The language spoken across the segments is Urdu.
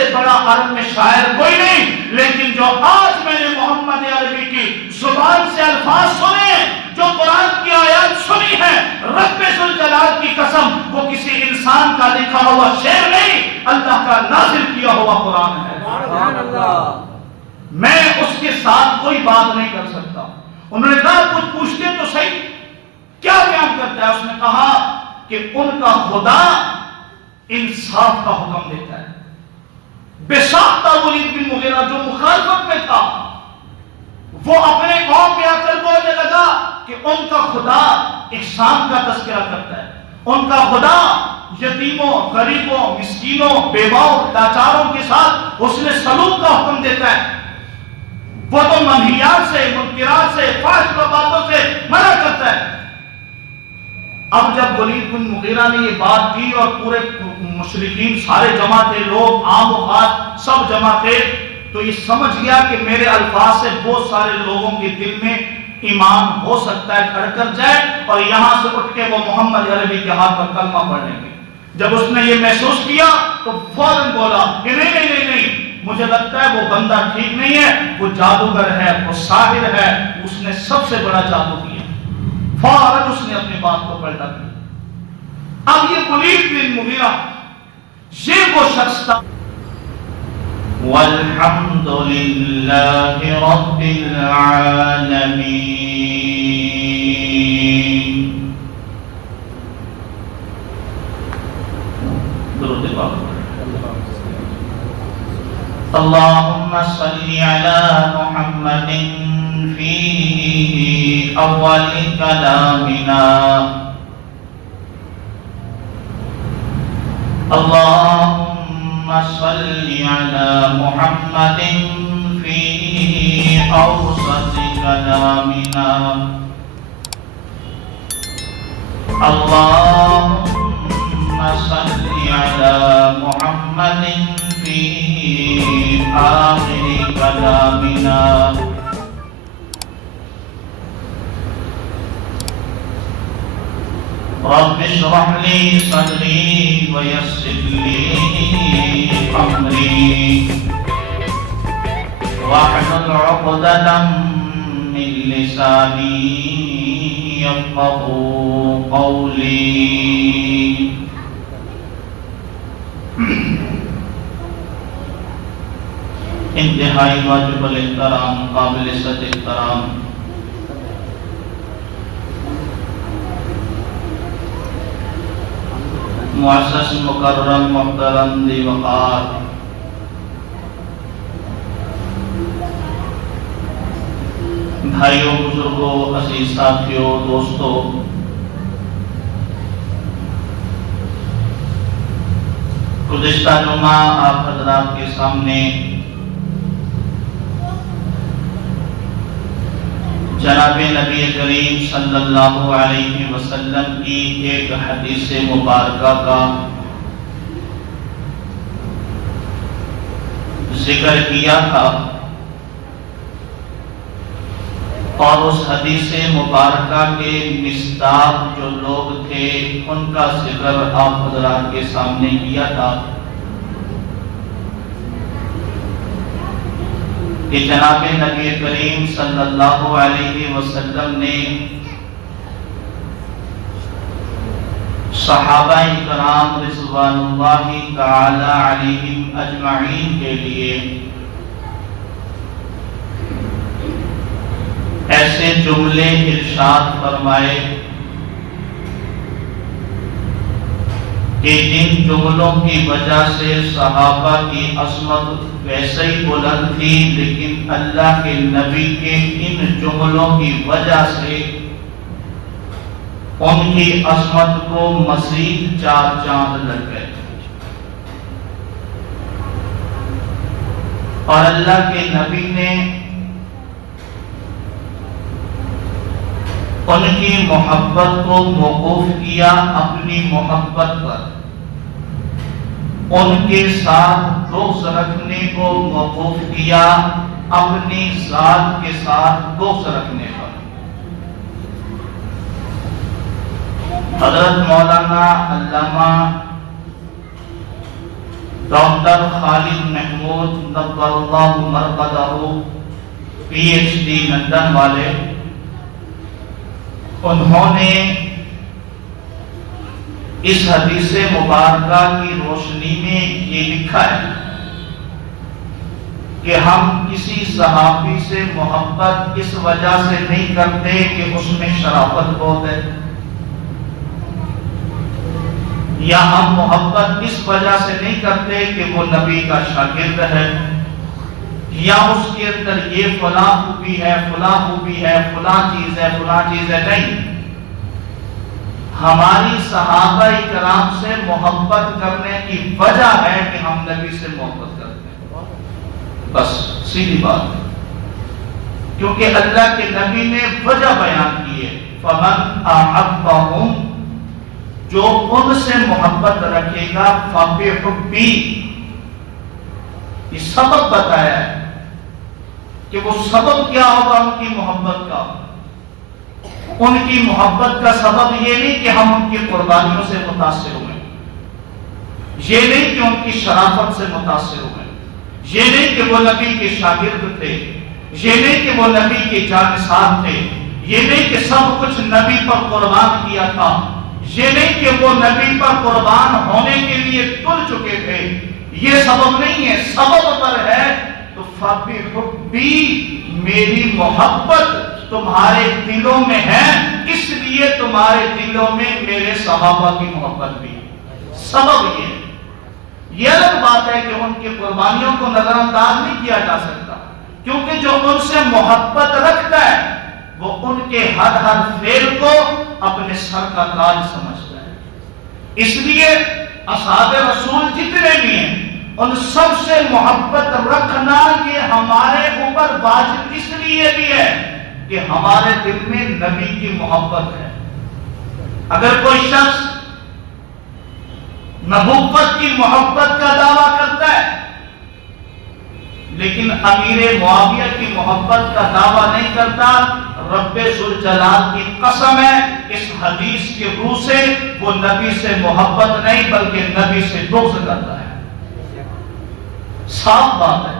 سے بڑا عرب میں شاعر کوئی نہیں، لیکن جو آج میں نے محمد عربی کی زبان سے الفاظ سنے، جو قرآن کی آیات سنی ہے، رب ذوالجلال کی قسم وہ کسی انسان کا لکھا ہوا شعر نہیں، اللہ کا نازل کیا ہوا قرآن ہے۔ سبحان اللہ۔ میں اس کے ساتھ کوئی بات نہیں کر سکتا۔ انہوں نے کہا کچھ پوچھتے تو صحیح، کیا بیان کرتا ہے؟ اس نے کہا کہ ان کا خدا انصاف کا حکم دیتا ہے۔ بے ساختہ ولید بن مغیرہ جو مخالفت میں تھا، وہ اپنے قوم پہ آ کر بولنے لگا کہ ان کا خدا احسان کا تذکرہ کرتا ہے، ان کا خدا یتیموں، غریبوں، مسکینوں، بیواؤں، لاچاروں کے ساتھ حسن سلوک کا حکم دیتا ہے، وہ تو منہیات سے، منکرات سے، فحش باتوں سے منع کرتا ہے۔ اب جب ولید بن مغیرہ نے یہ بات کی اور پورے مشرکین سارے جمع تھے، لوگ عام و خاص سب جمع تھے، تو یہ سمجھ گیا کہ میرے الفاظ سے بہت سارے لوگوں کے دل میں ایمان ہو سکتا ہے، کھڑ کر جائے اور یہاں سے اٹھ کے وہ محمد عربی کے ہاتھ پر کلمہ پڑھ لیں گے۔ جب اس نے یہ محسوس کیا تو فوراً بولا کہ نہیں نہیں نہیں نہیں، مجھے لگتا ہے وہ بندہ ٹھیک نہیں ہے، وہ جادوگر ہے، وہ ساحر ہے، اس نے سب سے بڑا جادو کیا۔ فوراً اس نے اپنی بات کو پلٹا دیا۔ اب یہ ولید بن مغیرہ یہ وہ شخص تھا۔ والحمد للہ رب العالمین۔ درود پاک۔ اللہم صلی علی محمد فی اول کلامنا، اللہم صلی علی محمد فی اوسط کلامنا، اللہم صلی علی محمد فی آخر کلامنا۔ رب اشرح لي صدري ويسر لي أمري واحلل عقدة من لساني يفقهوا قولي۔ انتہائی واجب الاحترام، قابل عزت احترام معزز مکرم محترم ذی وقار بھائیوں، بزرگوں، عزیز ساتھیوں، دوستوں، گزشتہ جمعہ آپ حضرات کے سامنے جناب نبی کریم صلی اللہ علیہ وسلم کی ایک حدیث مبارکہ کا ذکر کیا تھا، اور اس حدیث مبارکہ کے مصداق جو لوگ تھے ان کا ذکر آپ حضرات کے سامنے کیا تھا کہ جناب نبی کریم صلی اللہ علیہ وسلم نے صحابہ کرام رضوان اللہ تعالی علیہم اجمعین کے لیے ایسے جملے ارشاد فرمائے کہ جن جملوں کی وجہ سے صحابہ کی عظمت ویسے ہی بلند تھی، لیکن اللہ کے نبی کے ان جملوں کی وجہ سے ان کی عظمت کو مزید 4 چاند لگ گئے، اور اللہ کے نبی نے ان کی محبت کو موقوف کیا اپنی محبت پر، ان کے ساتھ بغض رکھنے کو موقوف کیا اپنی ذات کے ساتھ بغض رکھنے پر۔ حضرت مولانا علامہ ڈاکٹر خالد محمود نور اللہ مرقدہ PhD لندن والے، انہوں نے اس حدیث مبارکہ کی روشنی میں یہ لکھا ہے کہ ہم کسی صحابی سے محبت اس وجہ سے نہیں کرتے کہ اس میں شرافت بہت ہے، یا ہم محبت اس وجہ سے نہیں کرتے کہ وہ نبی کا شاگرد ہے، یا اس کے اندر یہ فلاں خوبی ہے، فلاں خوبی ہے، فلاں چیز ہے، فلاں چیز ہے، نہیں۔ ہماری صحابہ کرام سے محبت کرنے کی وجہ ہے کہ ہم نبی سے محبت کرتے ہیں، بس سیدھی بات ہے، کیونکہ اللہ کے نبی نے وجہ بیان کی ہے، فَمَنْ أَحَبَّهُمْ، جو ان سے محبت رکھے گا، فَبِحُبِّي، یہ سبب بتایا ہے کہ وہ سبب کیا ہوگا ان کی محبت کا۔ ان کی محبت کا سبب یہ نہیں کہ ہم ان کی قربانیوں سے متاثر ہوئے، یہ نہیں کہ ان کی شرافت سے متاثر ہوئے، یہ نہیں کہ وہ نبی کے شاگرد تھے، یہ نہیں کہ وہ نبی کے جانثار تھے، یہ نہیں کہ سب کچھ نبی پر قربان کیا تھا، یہ نہیں کہ وہ نبی پر قربان ہونے کے لیے تل چکے تھے، یہ سبب نہیں ہے، سبب پر ہے تو فَبِحُبِّي، میری محبت تمہارے دلوں میں ہے، اس لیے تمہارے دلوں میں میرے صحابہ کی محبت بھی ہے، سبب یہ الگ بات ہے کہ ان کی قربانیوں کو نظر انداز نہیں کیا جا سکتا، کیونکہ جو ان سے محبت رکھتا ہے وہ ان کے ہر فعل کو اپنے سر کا تاج سمجھتا ہے، اس لیے اصحاب رسول جتنے بھی ہیں ان سب سے محبت رکھنا یہ ہمارے اوپر واجب اس لیے بھی ہے کہ ہمارے دل میں نبی کی محبت ہے۔ اگر کوئی شخص نبوت کی محبت کا دعویٰ کرتا ہے لیکن امیر معاویہ کی محبت کا دعویٰ نہیں کرتا، رب ذوالجلال کی قسم ہے اس حدیث کے روح سے وہ نبی سے محبت نہیں بلکہ نبی سے بغض کرتا ہے۔ صاف بات ہے،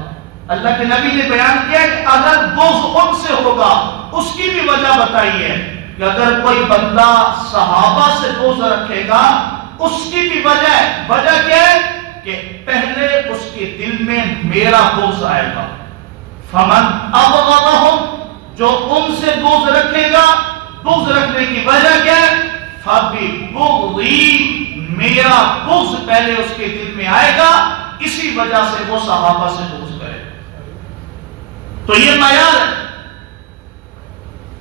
اللہ کے نبی نے بیان کیا کہ اگر بغض ان سے ہوگا، اس کی بھی وجہ بتائی ہے کہ اگر کوئی بندہ صحابہ سے بغض رکھے گا اس کی بھی وجہ ہے، وجہ کیا ہے کہ پہلے اس کے دل میں میرا بغض آئے گا، فمن ابغضهم، جو ان سے بغض رکھے گا، بغض رکھنے کی وجہ کیا ہے، فببغضی، میرا بغض پہلے اس کے دل میں آئے گا، اسی وجہ سے وہ صحابہ سے بغض کرے۔ تو یہ معیار ہے،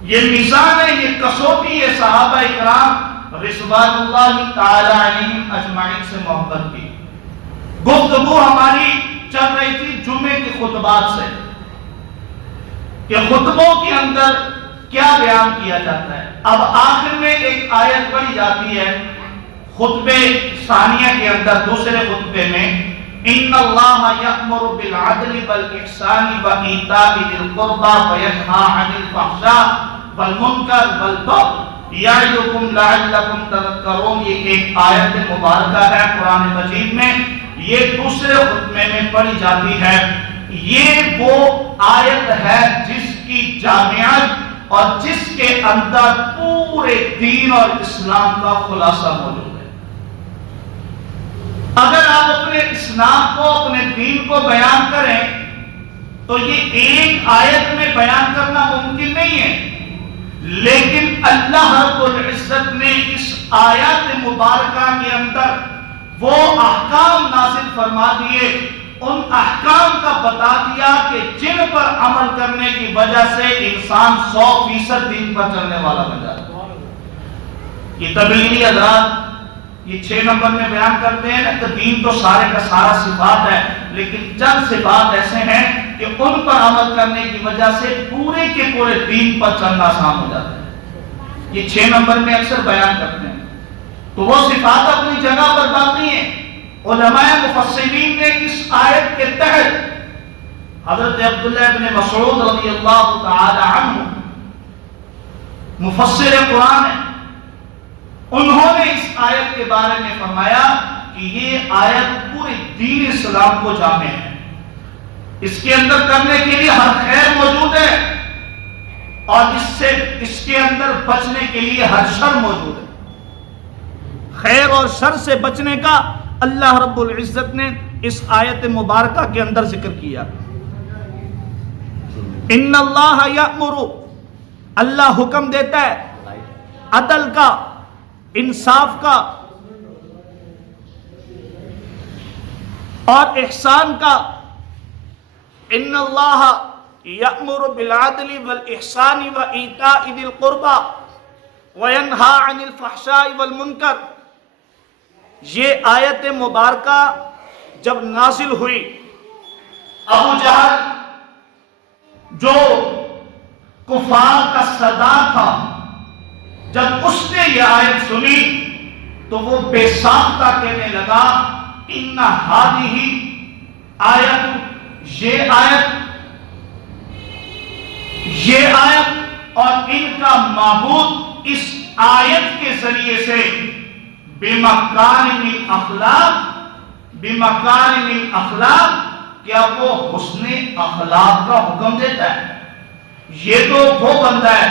یہ میزان ہے، یہ کسوٹی ہے صحابہ کرام رضوان اللہ تعالی علیہم اجمعین سے محبت کی۔ گفتگو ہماری چل رہی تھی جمعے کے خطبات سے کہ خطبوں کے اندر کیا بیان کیا جاتا ہے۔ اب آخر میں ایک آیت پڑھی جاتی ہے خطبے ثانیہ کے اندر، دوسرے خطبے میں، ان اللہ یأمر بالعدل والاحسان وایتاء ذی القربى وینہی عن الفحشاء والمنکر والبغی یعظکم لعلکم تذکرون، یہ ایک آیت مبارکہ ہے قرآن مجید میں، یہ دوسرے خطبے میں پڑھی جاتی ہے۔ یہ وہ آیت ہے جس کی جامعات اور جس کے اندر پورے دین اور اسلام کا خلاصہ موجود ہے۔ اگر آپ اپنے اسلام کو، اپنے دین کو بیان کریں تو یہ ایک آیت میں بیان کرنا ممکن نہیں ہے، لیکن اللہ رب العزت نے اس آیات مبارکہ کے اندر وہ احکام نازل فرما دیے، ان احکام کا بتا دیا کہ جن پر عمل کرنے کی وجہ سے انسان 100% دین پر چلنے والا بن جاتا ہے۔ یہ تبلیغی حضرات یہ 6 نمبر میں بیان کرتے ہیں کہ دین تو سارے کا سارا صفات ہے، لیکن چند صفات ایسے ہیں کہ ان پر عمل کرنے کی وجہ سے پورے کے پورے دین پر چلنا آسان ہو جاتا ہے۔ یہ 6 نمبر میں اکثر بیان کرتے ہیں، تو وہ صفات اپنی جگہ پر باقی ہیں۔ علماء مفسرین نے اس آیت کے تحت حضرت عبداللہ ابن مسعود رضی اللہ تعالی عنہ مفسر قرآن ہیں، انہوں نے اس آیت کے بارے میں فرمایا کہ کہ یہ آیت پورے دین اسلام کو جامع ہے، اس کے اندر کرنے کے لیے ہر خیر موجود ہے اور اس کے اندر بچنے کے لیے ہر شر موجود ہے۔ خیر اور شر سے بچنے کا اللہ رب العزت نے اس آیت مبارکہ کے اندر ذکر کیا۔ ان اللہ یأمر، اللہ حکم دیتا ہے عدل کا، انصاف کا اور احسان کا۔ ان اللہ یأمر بالعدل والاحسان وایتاء ذی القربى وینہی عن الفحشاء والمنکر۔ یہ آیت مبارکہ جب نازل ہوئی، ابو جہل جو کفار کا سردار تھا، جب اس نے یہ آیت سنی تو وہ بے ساختہ کہنے لگا ان ہذہ آیت، یہ آیت اور ان کا معبود اس آیت کے ذریعے سے بمکارم الاخلاق، کیا وہ حسن اخلاق کا حکم دیتا ہے؟ یہ تو وہ بندہ ہے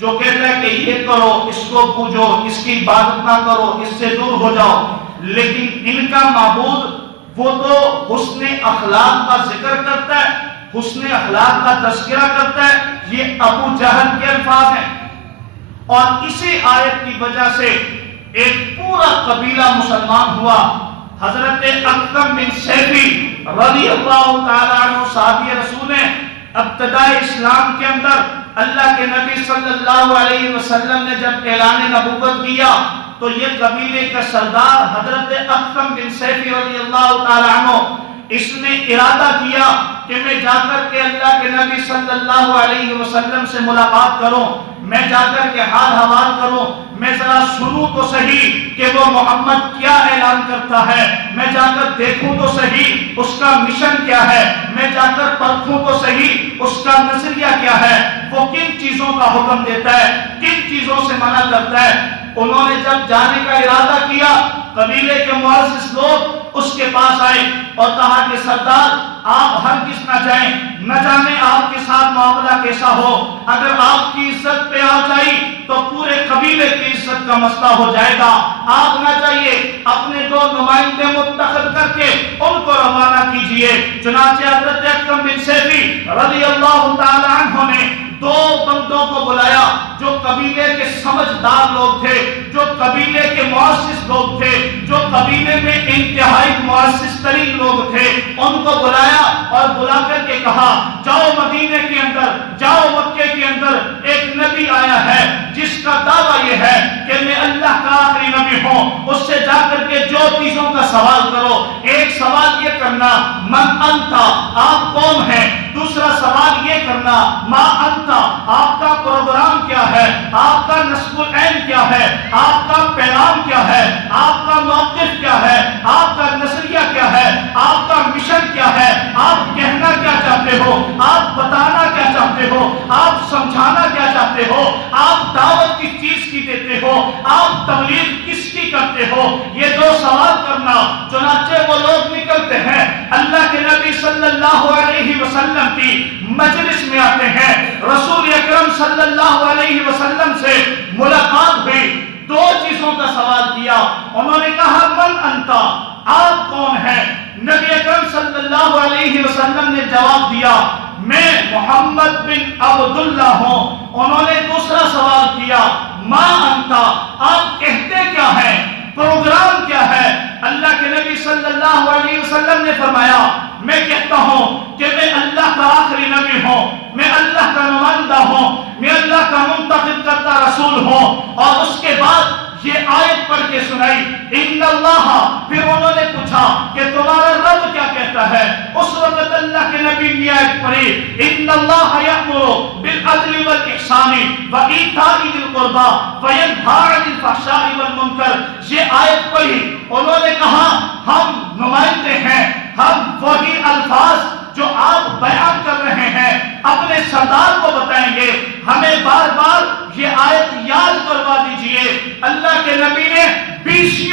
جو کہتا ہے کہ یہ کرو، اس کو پوجو، اس کی عبادت نہ کرو، اس سے دور ہو جاؤ، لیکن ان کا معبود وہ تو حسن اخلاق کا ذکر کرتا ہے، حسن اخلاق کا تذکرہ کرتا ہے۔ یہ ابو جہل کے الفاظ ہیں، اور اسی آیت کی وجہ سے ایک پورا قبیلہ مسلمان ہوا۔ حضرت اکرم بن سیفی رضی اللہ تعالیٰ عنہ صحابی رسول ہیں، ابتدائی اسلام کے اندر اللہ کے نبی صلی اللہ علیہ وسلم نے جب اعلان نبوت کیا تو یہ قبیلے کا سردار حضرت اکرم بن سیفی رضی اللہ تعالیٰ عنہ، اس نے ارادہ کیا کہ میں جا کر کے اللہ کے نبی صلی اللہ علیہ وسلم سے ملاقات کروں، میں جا کر کے حال حوال کروں، میں ذرا سنوں تو صحیح کہ وہ محمد کیا اعلان کرتا ہے، میں جا کر دیکھوں تو صحیح اس کا مشن کیا ہے، میں جا کر پرکھوں تو صحیح اس کا نظریہ کیا ہے، وہ کن چیزوں کا حکم دیتا ہے، کن چیزوں سے منع کرتا ہے۔ انہوں نے جب جانے کا ارادہ کیا، قبیلے کے معزز لوگ اس کے پاس آئے اور کہا کہ سردار آپ ہرگز نہ جائیں، نہ جانے آپ کے ساتھ معاملہ کیسا ہو، اگر آپ کی عزت پہ آ جائی تو پورے قبیلے کی عزت کا مسئلہ ہو جائے گا، آپ نہ جائیے، اپنے 2 نمائندے منتخب کر کے ان کو روانہ کیجئے۔ چنانچہ حضرت اکرم بن سیفی رضی اللہ تعالی عنہ نے 2 بندوں کو بلایا جو قبیلے کے سمجھدار لوگ تھے، جو قبیلے کے مؤسس لوگ تھے، جو قبیلے میں انتہائی مؤسس ترین لوگ تھے، ان کو بلایا اور بلا کر کے کہا جاؤ مدینے کے اندر، جاؤ مکے کے اندر، ایک نبی آیا ہے جس کا دعویٰ یہ ہے کہ میں اللہ کا آخری نبی ہوں، اس سے جا کر کے جو چیزوں کا سوال کرو، ایک سوال یہ کرنا من انتا، آپ کون ہیں، دوسرا سوال یہ کرنا ما انتا، آپ کا پروگرام کیا ہے، آپ کا نسب العین کیا ہے، آپ کا پیغام کیا ہے، آپ کا موقف کیا ہے، آپ کا نظریہ کیا ہے، آپ کا مشن کیا ہے، آپ کہنا کیا چاہتے ہو، آپ بتانا کیا چاہتے ہو، آپ سمجھانا کیا چاہتے ہو، آپ دعوت کس چیز کی دیتے ہو، آپ تبلیغ کس کی کرتے ہو، یہ 2 سوال کرنا۔ چنانچہ وہ لوگ نکلتے ہیں، اللہ کے نبی صلی اللہ علیہ وسلم کی مجلس میں آتے ہیں، رسول اکرم صلی اللہ علیہ وسلم سے ملاقات ہوئی، 2 چیزوں کا سوال کیا، انہوں نے کہا من انتا، آپ کون ہیں، نبی اکرم صلی اللہ علیہ وسلم نے جواب دیا میں محمد بن عبداللہ ہوں۔ انہوں نے دوسرا سوال کیا ما انتا، آپ کہتے کیا ہیں، پروگرام کیا ہے؟ اللہ کے نبی صلی اللہ علیہ وسلم نے فرمایا میں کہتا ہوں کہ میں اللہ کا آخری نبی ہوں، میں اللہ کا نمائندہ ہوں، میں اللہ کا منتخب کرتا رسول ہوں۔ اور اس کے بعد یہ آیت پڑھ کے سنائی ان اللہ، پھر انہوں نے پوچھا کہ تمہارا رب کیا کہتا ہے؟ اس وقت اللہ کے نبی نے آیت پڑھی ان اللہ یأمر بالعدل والاحسان وایتاء ذی القربى وینہی عن الفحشاء والمنکر۔ یہ آیت پڑھی، انہوں نے کہا ہم نمائندے ہیں، ہم وہی الفاظ جو آپ بیان کر رہے ہیں اپنے سردار کو بتائیں گے، ہمیں بار بار یہ آیت یاد کروا دیجئے۔ اللہ کے نبی نے 20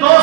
2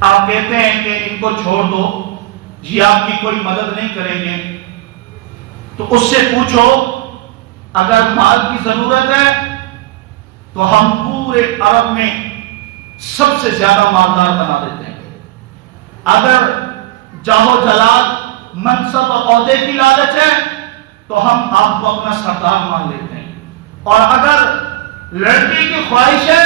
آپ کہتے ہیں کہ ان کو چھوڑ دو، یہ آپ کی کوئی مدد نہیں کریں گے، تو اس سے پوچھو اگر مال کی ضرورت ہے تو ہم پورے عرب میں سب سے زیادہ مالدار بنا دیتے ہیں، اگر جاہو جلال منصب اور عہدے کی لالچ ہے تو ہم آپ کو اپنا سردار مان لیتے ہیں، اور اگر لڑکی کی خواہش ہے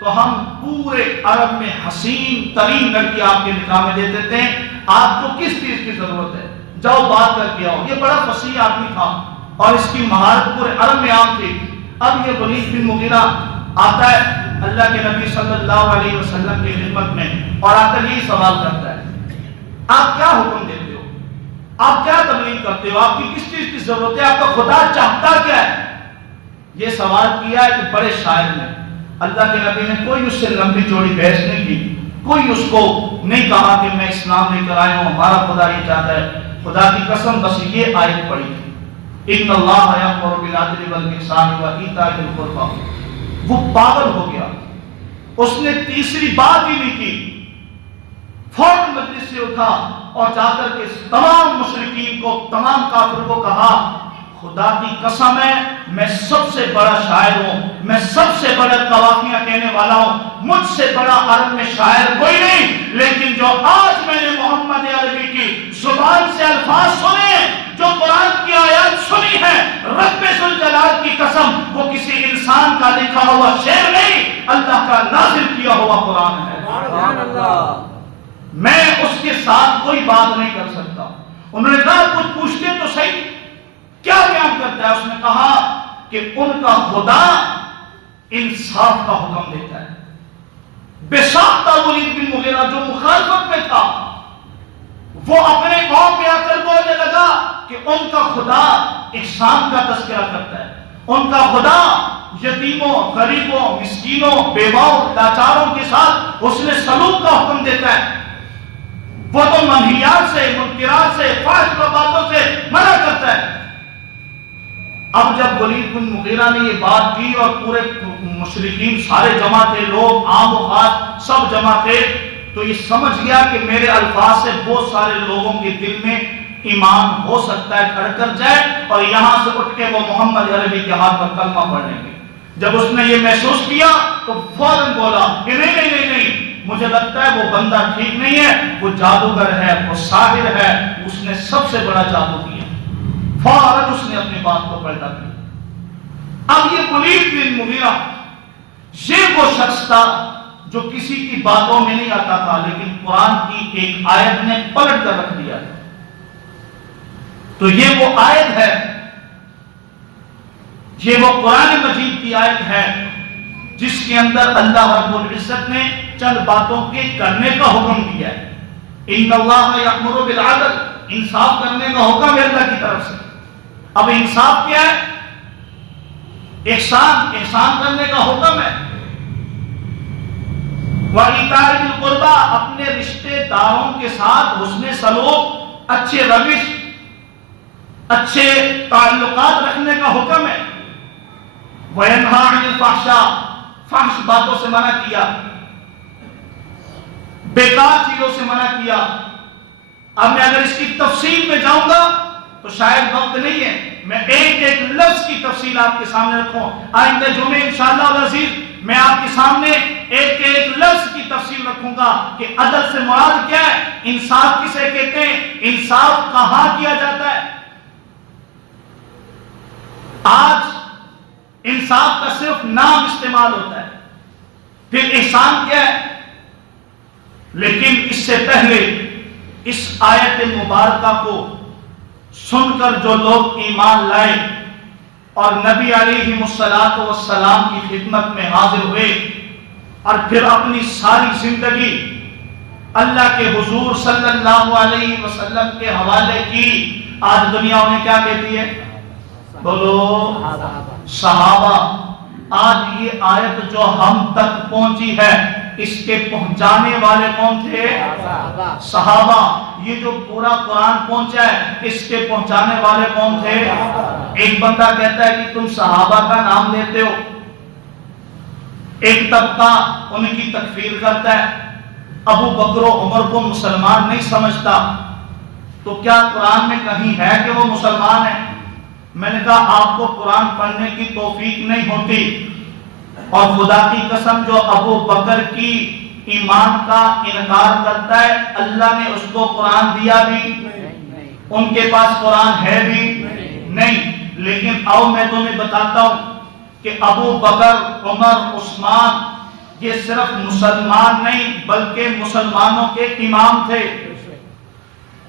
تو ہم پورے عرب میں حسین ترین لڑکی آپ کے نکاح میں دے دیتے ہیں، آپ کو کس چیز کی ضرورت ہے، جاؤ بات کر کے آؤ۔ یہ بڑا فصیح آدمی تھا اور اس کی مہارت پورے عرب میں عام تھی۔ اب یہ ولید بن مغیرہ آتا ہے اللہ کے نبی صلی اللہ علیہ وسلم کی خدمت میں اور آ کر یہی سوال کرتا ہے، آپ کیا حکم دیتے ہو، آپ کیا تبلیغ کرتے ہو، آپ کی کس چیز کی ضرورت ہے، آپ کا خدا چاہتا کیا ہے؟ یہ سوال کیا ہے کہ بڑے شاعر نے، اللہ کے نبی نے کوئی اس سے لمبی چوڑی بحث نہیں کی، کوئی اس کو نہیں کہا کہ میں اسلام لے کر آیا ہوں، ہمارا خدا یہ چاہتا ہے۔ خدا کی قسم بس یہ آیت پڑھی تھی، ان اللہ یأمر بالعدل والإحسان وإیتاء ذی القربى۔ وہ پاگل ہو گیا، اس نے تیسری بات ہی نہیں کی، فوراً مجلس سے اٹھا اور جا کر کے تمام مشرکین کو، تمام کافر کو کہا خدا کی قسم ہے میں سب سے بڑا شاعر ہوں، میں سب سے بڑا قوافیاں کہنے والا ہوں، مجھ سے بڑا عرب میں شاعر کوئی نہیں، لیکن جو آج میں نے محمد عربی کی زبان سے الفاظ سنے، جو قرآن کی آیات سنی ہے، رب ذوالجلال کی قسم وہ کسی انسان کا لکھا ہوا شعر نہیں، اللہ کا نازل کیا ہوا قرآن ہے۔ سبحان اللہ۔ میں اس کے ساتھ کوئی بات نہیں کر سکتا۔ انہوں نے کہا کچھ پوچھتے تو صحیح، کیا بیان کرتا ہے؟ اس نے کہا کہ ان کا خدا انصاف کا حکم دیتا ہے۔ بے ساختہ ولید بن مغیرہ جو مخالفت میں تھا وہ اپنے قوم میں آ کر بولنے لگا کہ ان کا خدا احسان کا تذکرہ کرتا ہے، ان کا خدا یتیموں، غریبوں، مسکینوں، بیواؤں، لاچاروں کے ساتھ حسن سلوک کا حکم دیتا ہے، وہ تو منہیات سے، منکرات سے، فحش باتوں سے منع کرتا ہے۔ اب جب ولید بن مغیرہ نے یہ بات کی اور پورے مشرکین سارے جمع تھے، لوگ عام و خاص سب جمع تھے، تو یہ سمجھ گیا کہ میرے الفاظ سے بہت سارے لوگوں کے دل میں ایمان ہو سکتا ہے، کھڑ کر جائے اور یہاں سے اٹھ کے وہ محمد عربی کے ہاتھ پر کلمہ پڑھ لیں گے۔ جب اس نے یہ محسوس کیا تو فوراً بولا کہ نہیں نہیں نہیں نہیں، مجھے لگتا ہے وہ بندہ ٹھیک نہیں ہے، وہ جادوگر ہے، وہ ساحر ہے، اس نے سب سے بڑا جادو کیا۔ فوراً اس نے اپنی بات کو پلٹا دیا۔ اب یہ ولید بن مغیرہ یہ وہ شخص تھا جو کسی کی باتوں میں نہیں آتا تھا، لیکن قرآن کی ایک آیت نے پلٹ کر رکھ دیا۔ تو یہ وہ آیت ہے، یہ وہ قرآن مجید کی آیت ہے جس کے اندر اللہ رب العزت نے چند باتوں کے کرنے کا حکم دیا ہے۔ ان اللہ یأمر بالعدل، انصاف کرنے کا حکم ہے اللہ کی طرف سے۔ اب انصاف کیا ہے؟ احسان کرنے کا حکم ہے۔ وَإِيتَاءِ ذِي الْقُرْبَى، اپنے رشتے داروں کے ساتھ حسن سلوک، اچھے روش، اچھے تعلقات رکھنے کا حکم ہے۔ وَيَنْهَىٰ عَنِ الْفَحْشَاءِ، فحش باتوں سے منع کیا، بیکار چیزوں سے منع کیا۔ اب میں اگر اس کی تفصیل میں جاؤں گا تو شاید وقت نہیں ہے، میں ایک ایک لفظ کی تفصیل آپ کے سامنے رکھوں۔ آئندہ جمعے انشاءاللہ العزیز میں آپ کے سامنے ایک ایک لفظ کی تفصیل رکھوں گا کہ عدل سے مراد کیا ہے، انصاف کسے کہتے ہیں، انصاف کہاں کیا جاتا ہے۔ آج انصاف کا صرف نام استعمال ہوتا ہے، پھر احسان کیا ہے؟ لیکن اس سے پہلے اس آیت مبارکہ کو سن کر جو لوگ ایمان لائے اور نبی علیہ السلام کی خدمت میں حاضر ہوئے اور پھر اپنی ساری زندگی اللہ کے حضور صلی اللہ علیہ وسلم کے حوالے کی، آج دنیا انہیں کیا کہتی ہے؟ بولو صحابہ۔ آج یہ آیت جو ہم تک پہنچی ہے اس کے پہنچانے والے کون تھے؟ صحابہ۔ یہ جو پورا قرآن پہنچا ہے اس کے پہنچانے والے کون تھے؟ ایک بندہ کہتا ہے کہ تم صحابہ کا نام لیتے ہو، ایک طبقہ ان کی تکفیر کرتا ہے، ابو بکر و عمر کو مسلمان نہیں سمجھتا تو کیا قرآن میں کہیں ہے کہ وہ مسلمان ہیں؟ میں نے کہا آپ کو قرآن پڑھنے کی توفیق نہیں ہوتی، اور خدا کی قسم جو ابو بکر کی ایمان کا انکار کرتا ہے اللہ نے اس کو قرآن دیا بھی، ان کے پاس قرآن ہے بھی نہیں۔ لیکن آؤ میں تمہیں بتاتا ہوں کہ ابو بکر، عمر، عثمان یہ صرف مسلمان نہیں بلکہ مسلمانوں کے امام تھے۔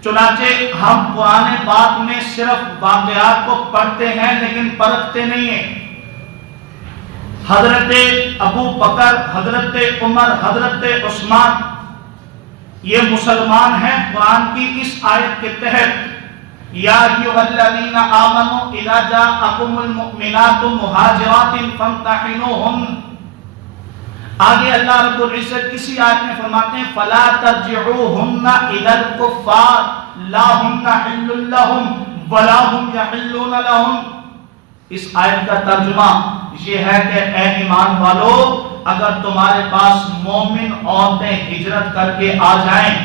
چنانچہ ہم قرآن پاک میں صرف واقعات کو پڑھتے ہیں لیکن پرکھتے نہیں ہیں۔ حضرت ابو بکر، حضرت عمر، حضرت عثمان یہ مسلمان ہیں قرآن کی اس آیت کے تحت، یا ایھا الذین آمنوا اذا جاءکم المؤمنات مہاجرات فامتحنوہن۔ آگے اللہ رب العزت کسی آیت میں فرماتے ہیں فلا ترجعوہن الی الکفار لا ہن حل لہم ولا ہم یحلون لہم۔ اس آیت کا ترجمہ یہ ہے کہ اے ایمان والو، اگر تمہارے پاس مومن عورتیں ہجرت کر کے آ جائیں،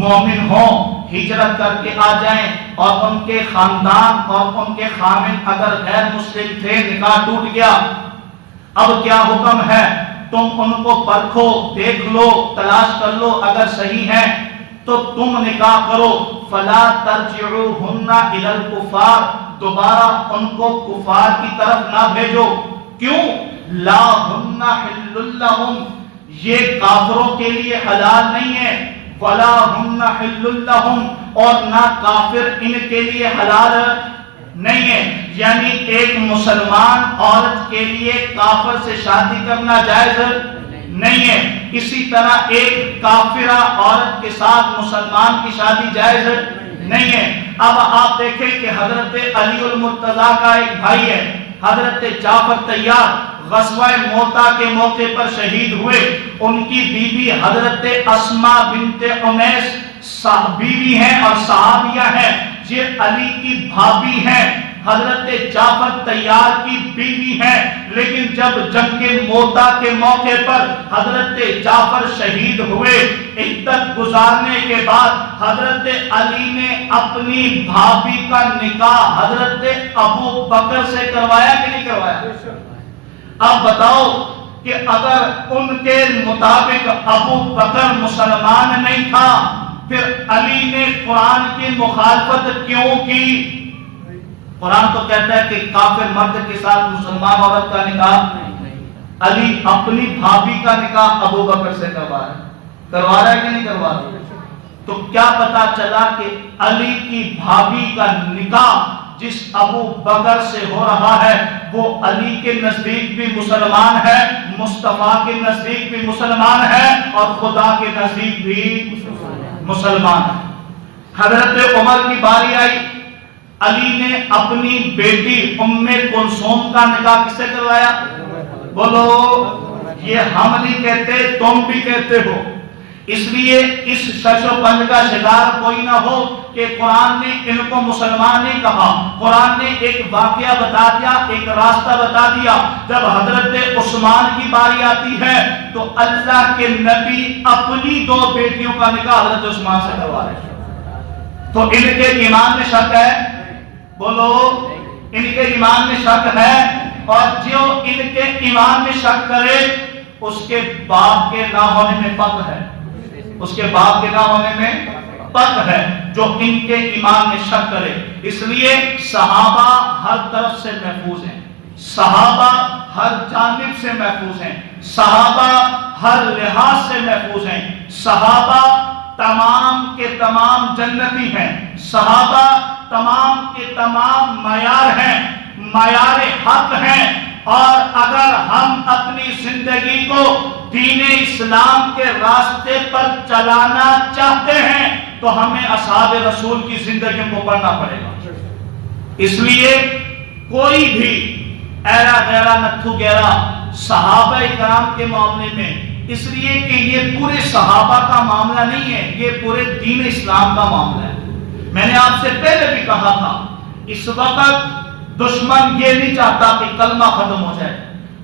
مومن ہوں ہجرت کر کے آ جائیں، اور ان کے خاندان اور ان کے خامن اگر غیر مسلم تھے، نکاح ٹوٹ گیا، اب کیا حکم ہے؟ تم ان کو پرکھو، دیکھ لو، تلاش کر لو، اگر صحیح ہیں تو تم نکاح کرو۔ فلا ترجعوہن الی الکفار، دوبارہ ان کو کفار کی طرف نہ بھیجو۔ کیوں؟ لا ہن حل لہم، یہ کافروں کے لیے حلال نہیں ہے، ولا ہن حل لہم، اور نہ کافر ان کے لیے حلال نہیں ہے۔ یعنی ایک مسلمان عورت کے لیے کافر سے شادی کرنا جائز نہیں ہے، اسی طرح ایک کافرہ عورت کے ساتھ مسلمان کی شادی جائز نہیں ہے۔ اب آپ دیکھیں کہ حضرت علی المرتضیٰ کا ایک بھائی ہے، حضرت جعفر طیار، غزوہ موطا کے موقع پر شہید ہوئے، ان کی بیوی حضرت اسماء بنت امیس بیوی ہیں اور صحابیہ ہیں، یہ علی کی بھابی ہیں، حضرت جعفر طیار کی بیوی ہیں۔ لیکن جب جنگ موطا کے موقع پر حضرت جعفر شہید ہوئے، عدت گزارنے کے بعد حضرت علی نے اپنی بھابی کا نکاح حضرت ابو بکر سے کروایا کہ نہیں کروایا؟ اب بتاؤ کہ اگر ان کے مطابق ابو بکر مسلمان نہیں تھا، پھر علی نے قرآن کی مخالفت کیوں کی؟ قرآن تو کہتا ہے کہ کافر مرد کے ساتھ مسلمان عورت کا نکاح، علی اپنی بھابی کا نکاح ابو بکر سے کروا رہا ہے کہ نہیں کروا رہا؟ تو کیا پتا چلا کہ علی کی بھابی کا نکاح جس ابو بکر سے ہو رہا ہے وہ علی کے نزدیک بھی مسلمان ہے، مصطفیٰ کے نزدیک بھی مسلمان ہے، اور خدا کے نزدیک بھی مسلمان ہے۔ حضرت عمر کی باری آئی، علی نے اپنی بیٹی ام کلثوم کا نکاح کس سے کروایا؟ بولو، یہ ہم نہیں کہتے، تم بھی کہتے ہو۔ اس لیے اس شش و پنج کا شکار کوئی نہ ہو کہ قرآن نے ان کو مسلمان نہیں کہا، قرآن نے ایک واقعہ بتا دیا، ایک راستہ بتا دیا۔ جب حضرت عثمان کی باری آتی ہے تو اللہ کے نبی اپنی دو بیٹیوں کا نکاح حضرت عثمان سے کروا رہے ہیں۔ تو ان کے ایمان میں شک ہے؟ بولو، ان کے ایمان میں شک ہے، اور جو ان کے ایمان میں شک کرے اس کے باپ کے نہ ہونے میں پک ہے، اس کے باپ کے نہ ہونے میں پک ہے جو ان کے ایمان میں شک کرے۔ اس لیے صحابہ ہر طرف سے محفوظ ہیں، صحابہ ہر جانب سے محفوظ ہیں، صحابہ ہر لحاظ سے محفوظ ہیں، صحابہ تمام کے تمام جنتی ہیں، صحابہ تمام کے تمام معیار ہیں، معیار حق ہیں۔ اور اگر ہم اپنی زندگی کو دین اسلام کے راستے پر چلانا چاہتے ہیں تو ہمیں اصحاب رسول کی زندگیوں کو پڑھنا پڑے گا۔ اس لیے کوئی بھی ایرا غیرہ نتھو گیرا صحابہ کرام کے معاملے میں، اس لیے کہ یہ پورے صحابہ کا معاملہ نہیں ہے، یہ پورے دین اسلام کا معاملہ ہے۔ میں نے آپ سے پہلے بھی کہا تھا، اس وقت دشمن یہ نہیں چاہتا کہ کلمہ ختم ہو جائے،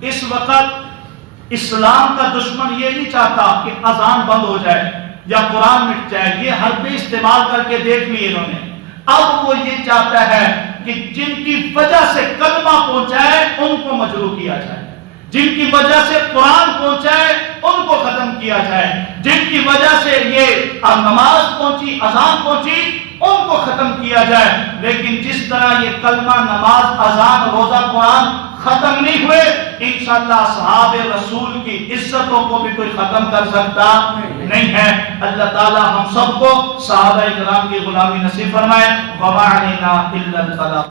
اس وقت اسلام کا دشمن یہ نہیں چاہتا کہ اذان بند ہو جائے یا قرآن مٹ جائے، یہ حربے استعمال کر کے دیکھ لی انہوں نے۔ اب وہ یہ چاہتا ہے کہ جن کی وجہ سے کلمہ پہنچا ہے ان کو مجروح کیا جائے، جن کی وجہ سے قرآن پہنچا ہے ان کو ختم کیا جائے، جن کی وجہ سے یہ نماز پہنچی، اذان پہنچی، ان کو ختم کیا جائے۔ لیکن جس طرح یہ کلمہ، نماز، اذان، روزہ، قرآن ختم نہیں ہوئے، انشاءاللہ اصحاب رسول کی عزتوں کو بھی کوئی ختم کر سکتا نہیں ہے۔ اللہ تعالی ہم سب کو صحابہ کرام کی غلامی نصیب فرمائے۔ وَمَا عَلَيْنَا إِلَّا الْبَلَاغُ۔